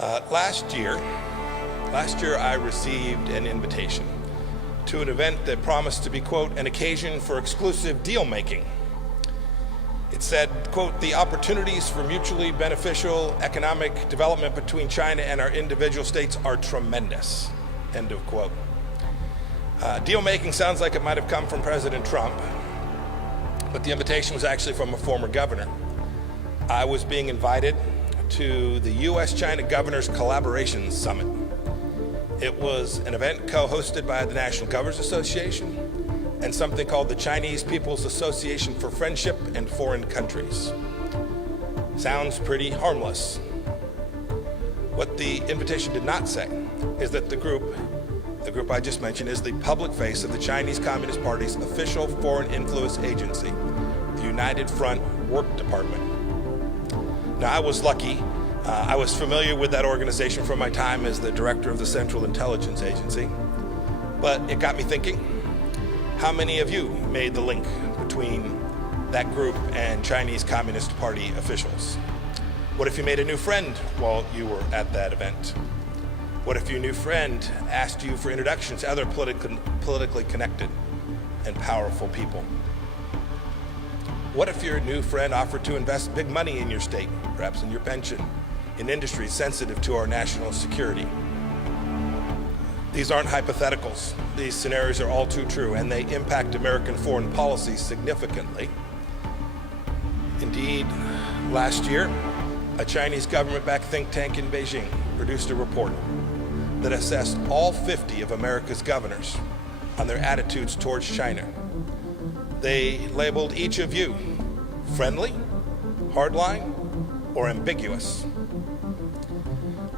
Last year I received an invitation to an event that promised to be, quote, an occasion for exclusive deal making. It said, quote, the opportunities for mutually beneficial economic development between China and our individual states are tremendous, end of quote. Deal making sounds like it might have come from President Trump, but the invitation was actually from a former governor. I was being invited to the U.S.-China Governors Collaboration Summit. It was an event co-hosted by the National Governors Association and something called the Chinese People's Association for Friendship and Foreign Countries. Sounds pretty harmless. What the invitation did not say is that the group I just mentioned, is the public face of the Chinese Communist Party's official foreign influence agency, the United Front Work Department. Now, I was lucky. I was familiar with that organization from my time as the director of the Central Intelligence Agency, but it got me thinking, how many of you made the link between that group and Chinese Communist Party officials? What if you made a new friend while you were at that event? What if your new friend asked you for introductions to other politically connected and powerful people? What if your new friend offered to invest big money in your state, perhaps in your pension, in industries sensitive to our national security? These aren't hypotheticals. These scenarios are all too true, and they impact American foreign policy significantly. Indeed, last year, a Chinese government-backed think tank in Beijing produced a report that assessed all 50 of America's governors on their attitudes towards China. They labeled each of you friendly, hardline, or ambiguous.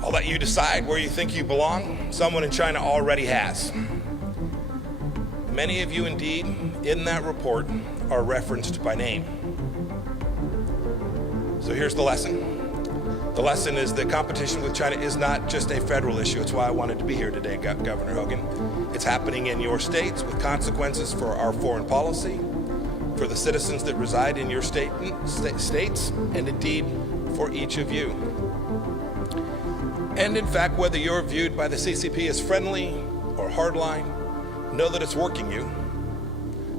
I'll let you decide where you think you belong. Someone in China already has. Many of you, indeed, in that report are referenced by name. So here's the lesson. The lesson is that competition with China is not just a federal issue. It's why I wanted to be here today, Governor Hogan. It's happening in your states with consequences for our foreign policy, for the citizens that reside in your states, and indeed for each of you. And in fact, whether you're viewed by the CCP as friendly or hardline, know that it's working you.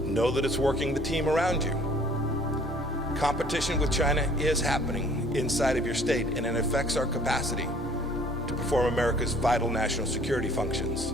Know that it's working the team around you. Competition with China is happening inside of your state, and it affects our capacity to perform America's vital national security functions.